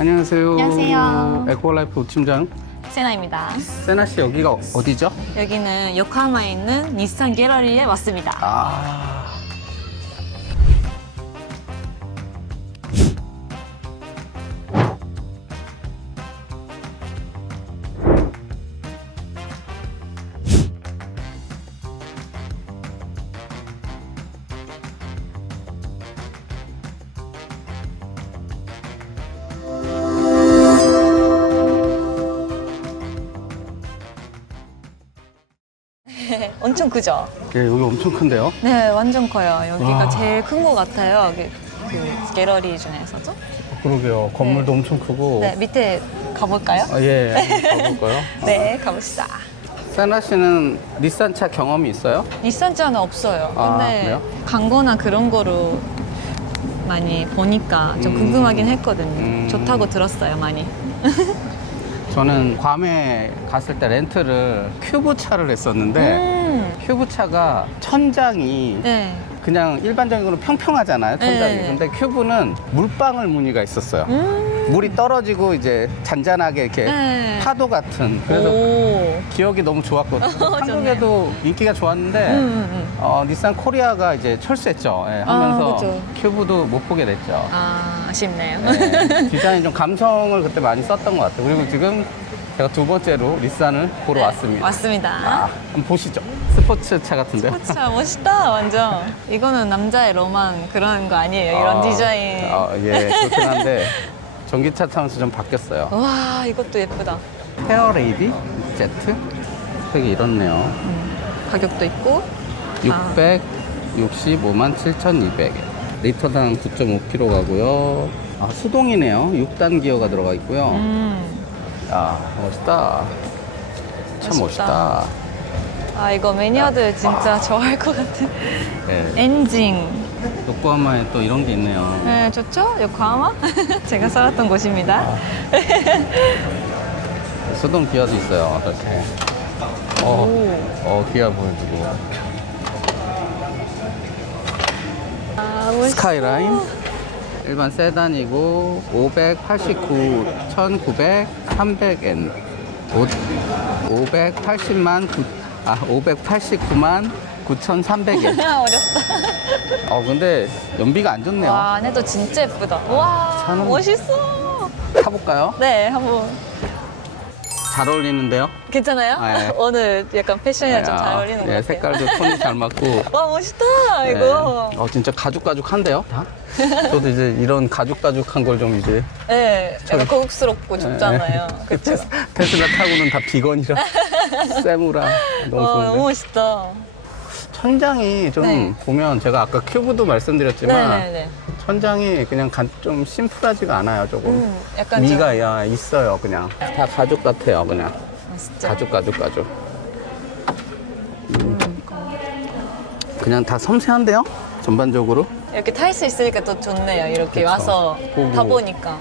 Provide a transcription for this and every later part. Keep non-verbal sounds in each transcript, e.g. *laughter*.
안녕하세요. 안녕하세요. 에코라이프 팀장 세나입니다. 세나 씨 여기가 어디죠? 여기는 요코하마에 있는 닛산 갤러리에 왔습니다. 아. *laughs* 엄청 크죠? 예, 여기 엄청 큰데요? 네, 완전 커요. 여기가 와. 제일 큰 것 같아요. 그, 그 갤러리 중에서도. 그러게요. 건물도 엄청 크고. 네, 밑에 가볼까요? 아, 예. 한번 *laughs* 가볼까요? 네, 가봅시다. 세나 씨는 닛산 차 경험이 있어요? 닛산 차는 없어요. 아, 근데 그래요? 광고나 그런 거로 많이 보니까 좀 음. 궁금하긴 했거든요. 음. 좋다고 들었어요, 많이. *laughs* 저는 괌에 갔을 때 렌트를 큐브 차를 했었는데 음. 큐브 차가 천장이 네. 그냥 일반적으로 평평하잖아요, 천장이. 네. 근데 큐브는 물방울 무늬가 있었어요. 음. 물이 떨어지고 이제 잔잔하게 이렇게 네. 파도 같은. 그래서 오. 기억이 너무 좋았거든요. *laughs* 한국에도 인기가 좋았는데 음, 음, 음. 어, 닛산 코리아가 이제 철수했죠. 예, 아, 하면서 그죠. 큐브도 못 보게 됐죠. 아, 아쉽네요. 예, 디자인 좀 감성을 그때 많이 썼던 것 같아요. 그리고 지금 제가 두 번째로 닛산을 보러 네, 왔습니다. 왔습니다. 아, 한번 보시죠. 스포츠 차 같은데. 차 멋있다, 완전. 이거는 남자의 로망 그런 거 아니에요? 이런 아, 디자인. 아, 예, 그렇긴 한데 전기차 타면서 좀 바뀌었어요. 와, 이것도 예쁘다. 페어레이디 Z 스펙이 이렇네요. 음, 가격도 있고. 아. 665만 7,200엔. 리터당 9.5km 가고요. 아, 수동이네요. 6단 기어가 들어가 있고요. 음. 야, 멋있다. 참 멋있다. 멋있다. 아, 이거 매니아들 진짜 좋아할 것 같은. 네. 엔진. 요코하마에 또 이런 게 있네요. 네, 좋죠? 요코하마? *laughs* 제가 살았던 곳입니다. 아. 수동 기어도 있어요. 이렇게. 어, 오. 어, 기어 보여주고. 스카이라인. 일반 세단이고 589, 1,900, 300엔. 580만 9, 아, 589만 9,300엔. *laughs* 어렵다. 어, 근데 연비가 안 좋네요. 와, 안에도 진짜 예쁘다. 와, 차는- 멋있어. 타볼까요? 네, 한번. 잘 어울리는데요? 괜찮아요? 아, 예. *laughs* 오늘 약간 패션이 랑 좀 잘 어울리는 것 예, 같아요. 색깔도 톤이 잘 맞고. *laughs* 와, 멋있다, 이거. 네. 어, 진짜 가죽가죽한데요, 다? 저도 이제 이런 가죽가죽한 걸 좀 이제. 네, 약간 저- 고급스럽고 좋잖아요. 네. 그쵸? 테슬라 타고는 다 비건이라. *laughs* 세무라. 너무 와, 좋은데. 너무 멋있다. 천장이 좀 네. 보면 제가 아까 큐브도 말씀드렸지만 네네네. 천장이 그냥 간- 좀 심플하지가 않아요, 조금. 음, 약간 미가 좀. 야 있어요, 그냥. 다 가죽 같아요, 그냥. 아, 진짜. 가죽, 가죽, 가죽. 음, 그냥 다 섬세한데요? 전반적으로? 이렇게 탈수 있으니까 또 좋네요. 이렇게 그쵸. 와서 보고. 타보니까.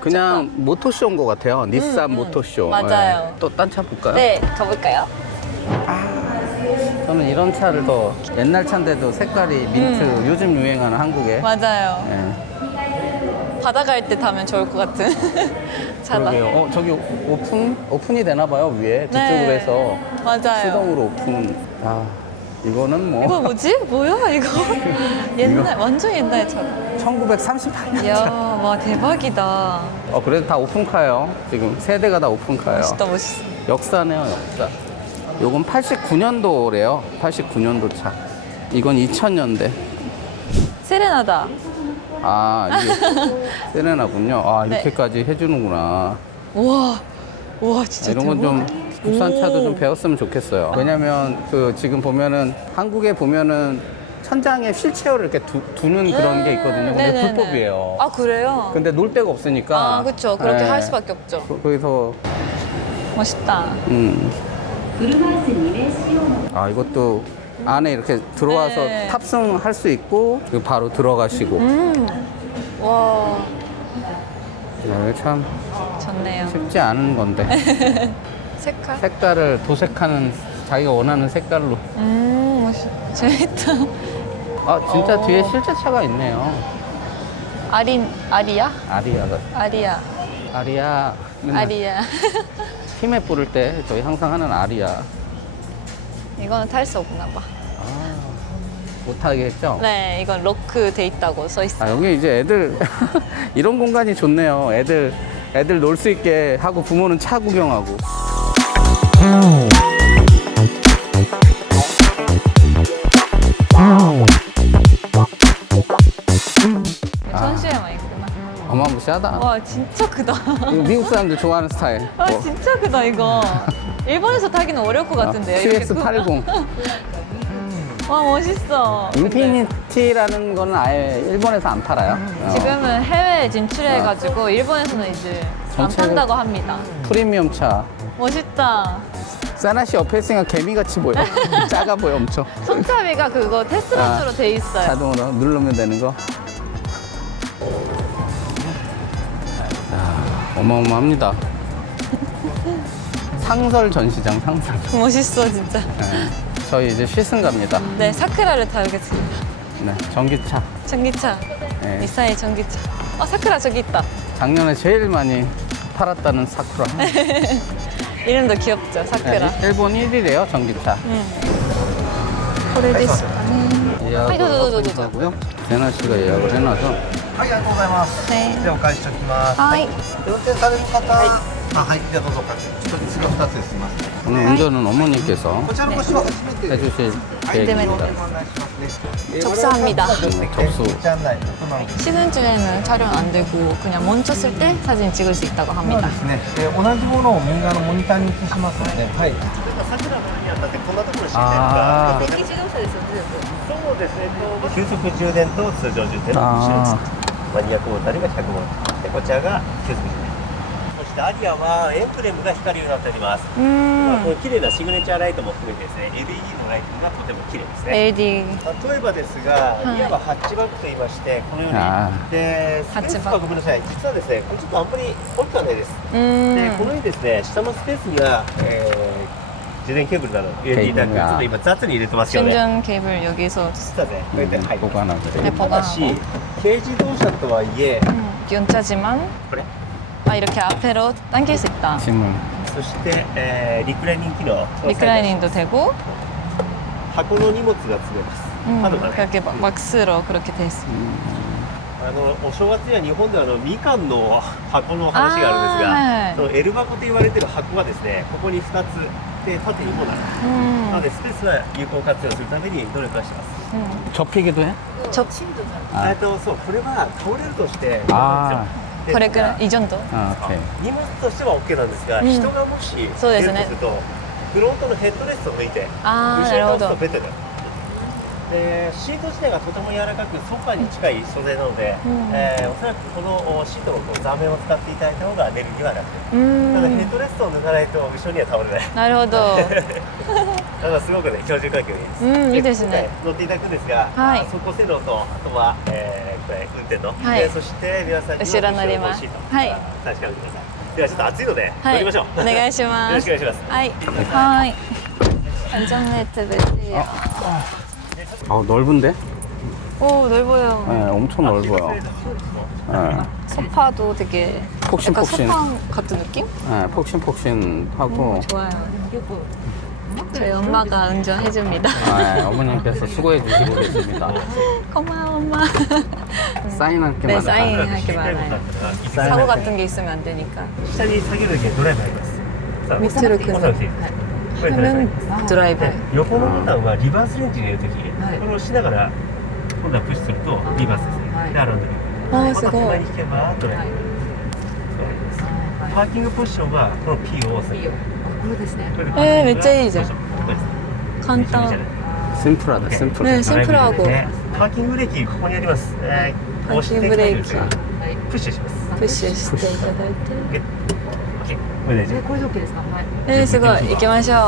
그냥 모토쇼 온것 같아요. 닛산 음, 모토쇼. 맞아요. 네. 또딴 차 볼까요? 네, 가볼까요? 저는 이런 차를 더 옛날 차인데도 색깔이 민트 음. 요즘 유행하는 한국에. 맞아요. 네. 바다 갈 때 타면 좋을 것 같은 *laughs* 차다. 그러게요. 어, 저기 오픈 오픈이 되나 봐요 위에 뒤쪽으로 네. 해서 맞아요. 수동으로 오픈. 아 이거는 뭐 이거 뭐지? 뭐야 이거? *laughs* 옛날 완전 옛날 차. 1938년 이야, 차. 와 대박이다. 어 그래도 다 오픈카예요. 지금 세 대가 다 오픈카예요. 멋있다 멋있어. 역사네요 역사. 요건 89년도래요. 89년도 차. 이건 2000년대. 세레나다. 아 이게 *laughs* 세레나군요. 아 이렇게까지 해주는구나. 우와, 우와 진짜 이런 건 좀. 국산 차도 오. 좀 배웠으면 좋겠어요. 왜냐면 그 지금 보면은 한국에 보면은 천장에 휠체어를 이렇게 두, 는 그런 게 있거든요. 근데 음, 네네네. 불법이에요. 아 그래요? 근데 놀 데가 없으니까. 아 그렇죠. 그렇게 네. 할 수밖에 없죠. 거- 거기서 멋있다. 음. 아 이것도 안에 이렇게 들어와서 네. 탑승할 수 있고 그리고 바로 들어가시고. 음, 와 네, 참 좋네요. 쉽지 않은 건데 *laughs* 색깔. 색깔을 도색하는 자기가 원하는 색깔로. 음, 멋있. 재밌다. 아 진짜 어. 뒤에 실제 차가 있네요. 아린 아리야? 아리아가. 아리야. 아리야. 맨날 아리야. *laughs* 힘에 뿌릴 때 저희 항상 하는 아리야. 이거는 탈 수 없나 봐. 아, 못하게 했죠? 네, 이건 로크 돼 있다고 써 있어. 아, 여기 이제 애들, *laughs* 이런 공간이 좋네요. 애들, 애들 놀 수 있게 하고 부모는 차 구경하고. 어마무시하다. 와, 진짜 크다. 이거 미국 사람들 좋아하는 스타일. 와, 뭐, 진짜 크다, 이거. 일본에서 타기는 어려울 것 같은데요. 크고. QX80. 와, 멋있어. 인피니티라는 거는 아예 일본에서 안 팔아요. 어, 지금은 해외에 진출해가지고 일본에서는 이제 안 전체를- 판다고 합니다. 프리미엄 차. 멋있다. 사나씨 옆에 있으니까 개미같이 보여. *laughs* 작아 보여, 엄청. 손잡이가 그거 테슬라처럼 아, 돼 있어요. 자동으로 누르면 되는 거. 야, 어마어마합니다. *laughs* 상설 전시장, 상설. 멋있어, 진짜. 네, 저희 이제 시승 갑니다. 네, 사쿠라를 타겠습니다. 네, 전기차. 전기차. 네, 미사일 전기차. 어, 사쿠라 저기 있다. 작년에 제일 많이 팔았다는 사쿠라. *laughs* 이름도 귀엽죠, 사쿠라. 네, 일본 1위래요, 전기차. 응. 코레디스. 네. 아이고, 저, 저, 하고 저, 저. 있다고요? 대나 씨가 예약을 해놔서 はい、ありがとうございます。 네. ではお返ししておきます。 하이. 運転される方、あ、はい、ではどうぞおかけ。一つ次は二つです。すみません。 오늘 운전은 어머니께서 こちらのご使用は初めてです。 해주실 はい、では 계획입니다. ご案内しますね。 접수합니다. 접수. 道案内、大人の 시승 중에는 촬영 안 되고 그냥 멈췄을 때 사진 찍을 수 있다고 そう 합니다. ですね、えー同じものを右側のモニターに映しますので、はい。桜のにあたってこんなところに 아, そうですね。急速充電と通常充電の マニアポータルが100万でこちらが990そしてアリアはエンブレムが光るようになっております。まあ、この綺麗なシグネチャーライトも含めてですね。LED のライトがとても綺麗ですね LED 例えばですが、はい、いわばハッチバックと言いましてこのように。でスペースはごめんなさい。実はですねこれちょっとあんまり大きくないです。でこのようにですね下のスペースには、えー 전원 케이블 나 눠. 일단 그쪽도 이번 짜증 이래 또 충전 케이블 여기서 비슷하 네. 그때 하 이. 보관하 고. 보관시軽自動車또와이에 연차지만 그 래. 아 이렇게 앞으로 당길 수 있 다. 지 문. そして、えー、リクライニング기 능. 리클라이닝도 되고箱の荷物が積めます。 음, 하도가 네. 그렇게 막, 막스로 그렇게 돼 있습니 다. あのお正月には日本ではあのみかんの箱の話があるんですが、あーはいそのエル箱と言われている箱がですねここに2つて縦にも出す、なのでスペースは有効活用するために努力はしてます、直径けどね？直進度じゃないえっとそうこれは倒れるとしてああこれくらい、いじゃんと。荷物としては OK なんですが、人がもし、そうですね。すると。フロントのヘッドレストを向いて、後ろのヘッドレストベテで。でシート自体がとても柔らかくソファに近い素材なので、うんえーおそらくこのおシートのこう座面を使っていただいた方が寝るには楽ただヘッ 음. ドレストを抜かないと後ろには倒れない 나르호도. だ*laughs* からすごくね居住環境がいいです、うんいいですね今回乗っていただくんですが、はい走行性能とあとは、えーこれ運転の、はいでそして皆さんにも後ろ乗ります後ろのシートはい確かめてくださいではちょっと暑いので、乗 하이. りましょう 내가 よろしくお願いします 하이. 하이. 안전벨트 매트예요. 아, 넓은데? 오 넓어요. 네, 엄청 넓어요. 네, 소파도 되게 약간 폭신폭신. 소파 같은 느낌? 네, 폭신폭신하고 음, 좋아요. 저희 엄마가 운전해줍니다. 아, 네, 어머님께서 수고해 주시고 계십니다. *laughs* 고마워 엄마. 사인할 게 네, 많아요. 사인. 知り 할게 たいことあ 많아요. ったら 사고 같은 게 있으면 안 되니까. 下に下げるだけでドライブありますさあ 밑으로 押さなくていい 끄는. これドライブあります 하면 드라이브. で横のボタンはリバースレンジに入れるとき、はいこれを しながら今度はプッシュするとリバースですね、はい、でああすごい。引けばと、はい、パーキングポジションはこの P を押す、これですね。えー、めっちゃいいじゃん。簡単。シンプラだシンプラねシンプラ、ね、パーキングブレーキここにあります、えー、パーキングブレーキ。プッシュします。プッシュしていただいて。これで OK ですか、はい、えー、すごい。行きましょう、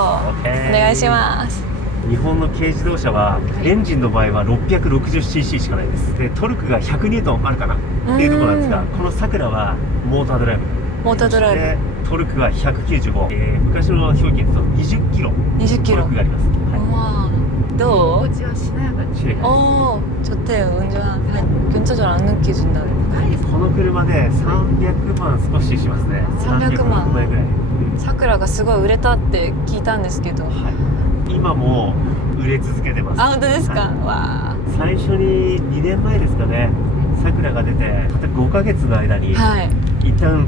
お願いします。日本の軽自動車はエンジンの場合は 660cc しかないですでトルクが100ニュートンあるかなっていうところなんですがうんこのさくらはモータードライブモータードライブ。でトルクが195、えー昔の表記ですと20キロ20キロトルク。があります、は 우와. どう心地はしなやかにいシレカ 오, 좋대요. 운전. 견처절 안 느껴진다. 高いです。この車で300万少しします 300万万円ぐらい、桜がすごい売れたって聞いたんですけどはい、 今も売れ続けてます。あ本当ですか、はい。わ最初に2年前ですかね。桜が出てたった5ヶ月の間にあはい。一旦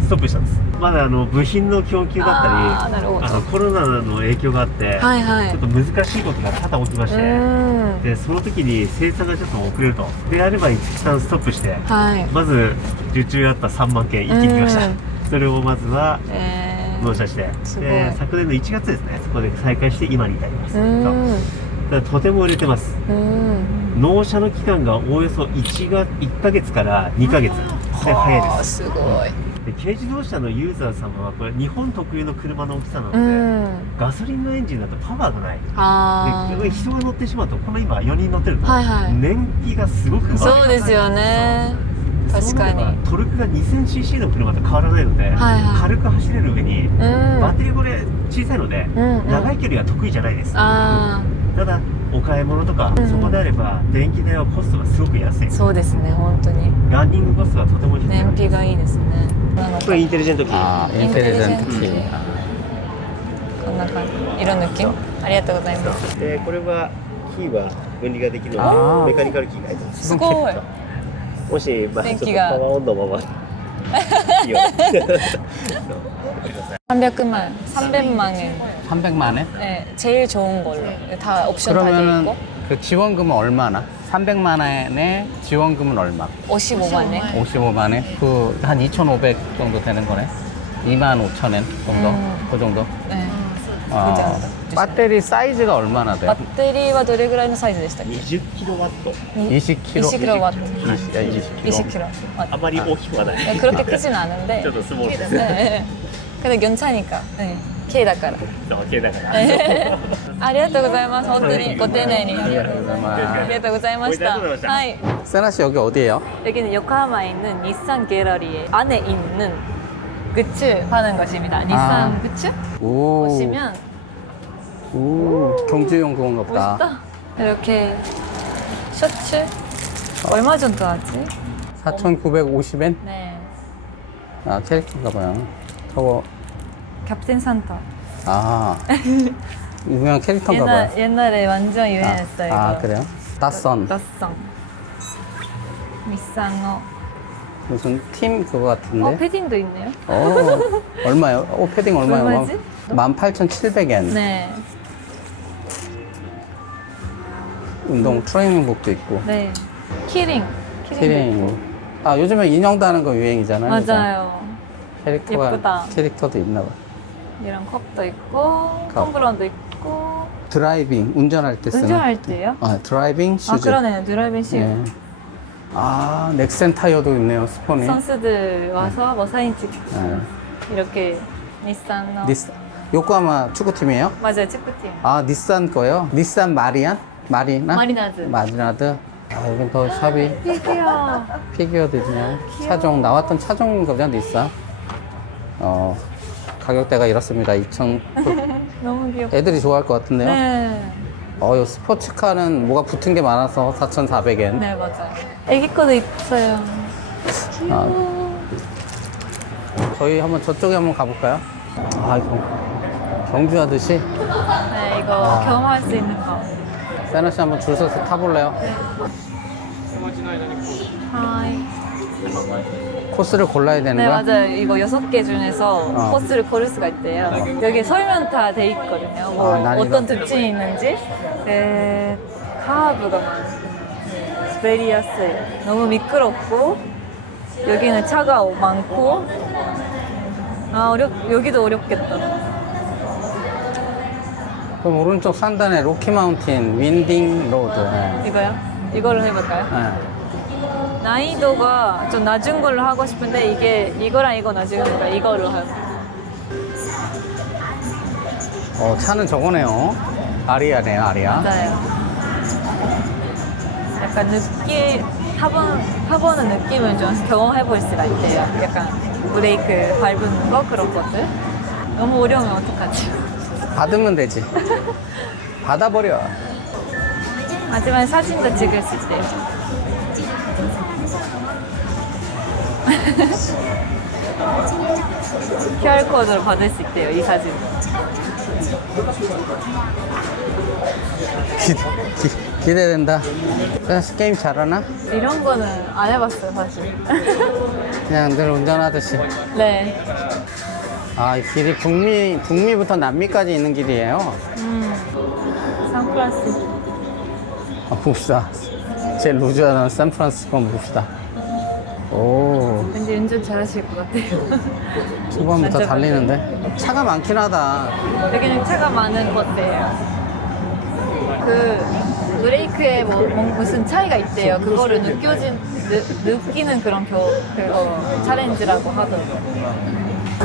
ストップしたんです。まだあの部品の供給だったりなるほど。のコロナの影響があって、はいはい。ちょっと難しいことが多々起きまして、うん。でその時に生産がちょっと遅れると。であれば一旦ストップしてはい。まず受注あった3万件一気に来ました、うん。それをまずはえー納車してで昨年の1月ですね。そこで再開して今に至ります、うん。だからとても売れてます。うん。納車の期間がおおよそ1が1ヶ月から2ヶ月。で早いです。すごい。で軽自動車のユーザー様はこれ日本特有の車の大きさなのうで、ん。ガソリンのエンジンだとパワーがない。あで人が乗ってしまうとこの今4人乗ってると、はいはい。燃費がすごく悪いそうですよね確かに。トルクが 2000cc の車と変わらないので、はいはい。軽く走れる上に、うん。バッテリーこれ小さいので、うんうん。長い距離は得意じゃないです。あただお買い物とか、うん。そこであれば電気代はコストがすごく安い。あそうですね本当に。ランニングコストがとても低い燃費がいいですね。これインテリジェントキー。あーインテリジェントキー。こんな感じ色抜き。ありがとうございます。でこれはキーは分離ができるのでメカニカルキーが入ってます。すごいもし、まあ、ちょっと電気がパワーオンのままいいよ300만 300만 원 300만 원? 네, 제일 좋은 걸로 다 옵션 다 돼 그러면은 있고 그 지원금은 얼마나? 300만 원에 지원금은 얼마? 55만 원 55만 원? 그 한 2,500 정도 되는 거네. 2만 5천 원 정도? 음. 그 정도? 네. 어, 그죠. 배터리 사이즈가 얼마나 돼? バッテリーはどれぐらいのサイズでしたっけ 20kW 20kg? 20kW 20, 20kg. 20kgあまり大きくはない 네, 그렇게 크진 않은데 ちょっとスモールです 네. 근데 괜찮으니까 네. K だからだけだからねありがとうございます本当にご丁寧にあり 아, がとうございましたありがとうございましたはい 세나 씨 여기 어디예요? 여기는 요코하마에 있는 닛산 갤러리에 안에 있는 굿즈 파는 곳입니다. 닛산 아. 굿즈 오, 보시면 오, 경주용 그건가 보다. 멋있다. 이렇게 셔츠 얼마 정도 하지? 4,950엔? 네. 아, 캐릭터인가 봐요. 저거, 캡틴 산타. 아, *laughs* 유명한 캐릭터인가 봐요. 옛날, 옛날에 완전 유행했어요. 아, 이거. 그래요? 따선. 낯선. 닛산어. 무슨 팀 그거 같은데? 어, 패딩도 있네요. 어, 얼마요? 어, 패딩 얼마요? 얼마지? 18,700엔. 네. 운동 트레이닝복도 있고. 네. 키링. 키링. 아, 요즘에 인형도 하는 거 유행이잖아요. 그래서 맞아요. 캐릭터가, 예쁘다. 캐릭터도 있나 봐. 이런 컵도 있고, 텀블러도 있고. 드라이빙, 운전할 때 쓰는. 운전할 때요? 아, 드라이빙 슈즈. 아 그러네요 드라이빙 시 예. 아, 넥센 타이어도 있네요, 스폰이. 선수들 와서 뭐 사진 찍고 예. 이렇게 닛산 어 니스, 요코하마 축구팀이에요? 맞아요 축구팀 아, 닛산 거요? 닛산 마리안? 마리나? 마리나드 마리나드? 아, 여긴 더 샵이 피규어 피규어도 있네요. 차종, 나왔던 차종인 거죠, 닛산? 어, 가격대가 이렇습니다. 2천. *laughs* 너무 귀엽다 애들이 좋아할 것 같은데요? 네. 어, 이 스포츠카는 뭐가 붙은 게 많아서 4,400엔. 네 맞아요 애기 거도 있어요 아, 저희 한번 저쪽에 한번 가볼까요? 아, 이거 경주 하듯이 네 이거 아. 경험할 수 있는 거 세나 씨 한번 줄 서서 타볼래요? 하이 코스를 골라야 되는 네 거야? 맞아요 이거 여섯 개 중에서 어. 코스를 고를 수가 있대요 여기 설명 다 돼 있거든요 뭐 아, 난이도. 어떤 특징이 있는지 네, 카브가 많고 스 베리아스 너무 미끄럽고 여기는 차가 많고 아 어렵 여기도 어렵겠다 그럼 오른쪽 상단에 로키 마운틴 윈딩 로드. 네. 이거요? 이걸로 해볼까요? 네. 난이도가 좀 낮은 걸로 하고 싶은데 이게 이거랑 이거 낮으니까 이걸로 하요 어, 차는 저거네요. 아리아네요, 아리아. 맞아요. 약간 느낌 타본 타보는 느낌을 좀 경험해 볼 수가 있대요. 약간 브레이크 밟는 거 그런 것들. 너무 어려우면 어떡하지? 받으면 되지. *laughs* 받아버려. 하지만 사진도 찍을 수 있대요. *laughs* QR 코드로 받을 수 있대요, 이 사진. 기, 기, 기대된다. 그래서 게임 잘하나? 이런 거는 안 해봤어요, 사실. *laughs* 그냥 늘 운전하듯이. 네. 아, 이 길이 북미, 북미부터 남미까지 있는 길이에요. 음. 산프란시스코. 아, 봅시다. 제일 루즈하는 샌프란시스코 한번 봅시다. 오, 왠지 운전 잘하실 것 같아요. *laughs* 초반부터 달리는데? 차가 많긴 하다. 여기는 차가 많은 곳이에요. 그 브레이크에 뭐, 뭐 무슨 차이가 있대요. 그거를 느껴진 느, 느끼는 그런 교, 그거 챌린지라고 하더라고요.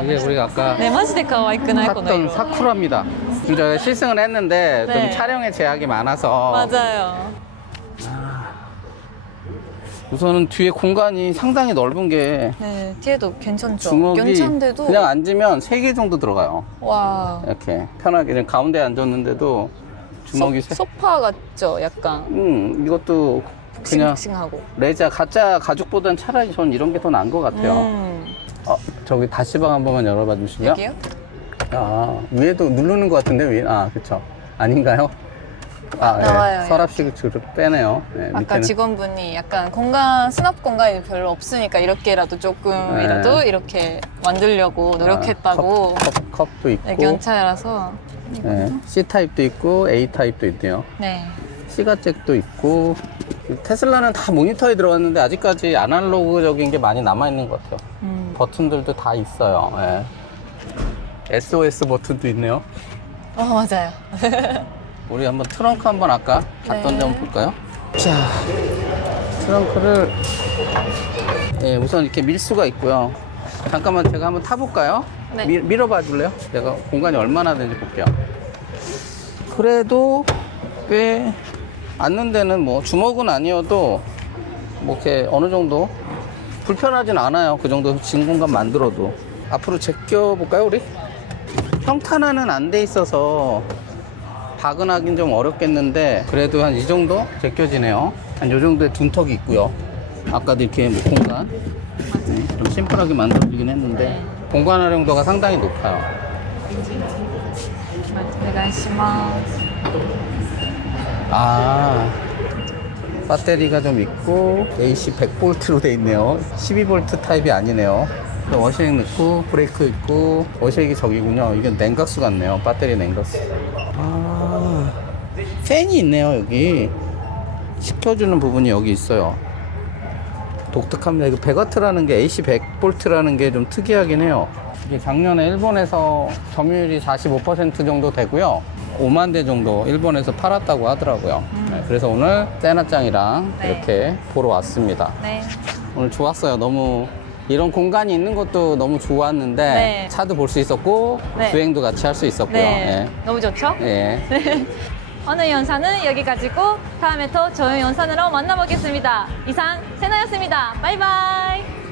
이게 우리가 아까 ねマジで可愛くないこの 샀던 色 사쿠라입니다. 진짜 실승을 했는데 좀 네. 촬영에 제약이 많아서 맞아요. 우선은 뒤에 공간이 상당히 넓은 게 네, 뒤에도 괜찮죠. 주먹이 연찬데도 그냥 앉으면 3개 정도 들어가요. 와 이렇게 편하게 그냥 가운데 앉았는데도 주먹이 세... 소, 파 같죠, 약간 음, 이것도 그냥 싱싱하고. 레자 가짜 가죽보단 차라리 전 이런 게 더 나은 것 같아요. 음, 어, 저기 다시방 한 번만 열어봐 주시면. 여기요? 아, 위에도 누르는 것 같은데, 위에. 아, 그쵸. 아닌가요? 아, 나와요, 예. 서랍 시그처를 빼네요. 예, 아까 밑에는. 직원분이 약간 공간 수납 공간이 별로 없으니까 이렇게라도 조금이라도 네. 이렇게 만들려고 노력했다고. 아, 컵, 컵, 도 있고. 네, 연차라서. 예, C타입도 있고, A타입도 있대요. 네. C가잭도 있고. 테슬라는 다 모니터에 들어갔는데, 아직까지 아날로그적인 게 많이 남아 있는 것 같아요. 음. 버튼들도 다 있어요. 예. SOS 버튼도 있네요. 어 맞아요. *laughs* 우리 한번 트렁크 한번 아까 갔던 네. 데 한번 볼까요? 자, 트렁크를 예, 우선 이렇게 밀 수가 있고요. 잠깐만 제가 한번 타볼까요? 네. 밀, 밀어봐 줄래요? 내가 공간이 얼마나 되는지 볼게요. 그래도 꽤 앉는 데는 뭐 주먹은 아니어도 뭐 이렇게 어느 정도 불편하진 않아요. 그 정도 진 공간 만들어도. 앞으로 제껴 볼까요, 우리? 평탄화는 안 돼 있어서 다근하긴 좀 어렵겠는데 그래도 한 이 정도 제껴지네요. 한 이 정도의 둔턱이 있고요. 아까도 이렇게 뭐 공간 네, 좀 심플하게 만들어주긴 했는데 네. 공간 활용도가 상당히 높아요. 아 배터리가 좀 있고 AC 100V로 돼 있네요. 12V 타입이 아니네요. 워셔액 넣고 브레이크 있고 워셔액이 저기군요. 이건 냉각수 같네요. 배터리 냉각수. 아. 팬이 있네요 여기. 식혀주는 부분이 여기 있어요. 독특합니다. 이거 100W라는 게 AC 100V라는 게 좀 특이하긴 해요. 이게 작년에 일본에서 점유율이 45% 정도 되고요. 5만 대 정도 일본에서 팔았다고 하더라고요. 네, 그래서 오늘 세나짱이랑 네. 이렇게 보러 왔습니다. 네. 오늘 좋았어요. 너무 이런 공간이 있는 것도 너무 좋았는데 네. 차도 볼 수 있었고 네. 주행도 같이 할 수 있었고요. 네. 너무 좋죠? 예. *laughs* 예. 오늘 영상은 여기까지고 다음에 또 좋은 영상으로 만나보겠습니다. 이상 세나였습니다. 바이바이.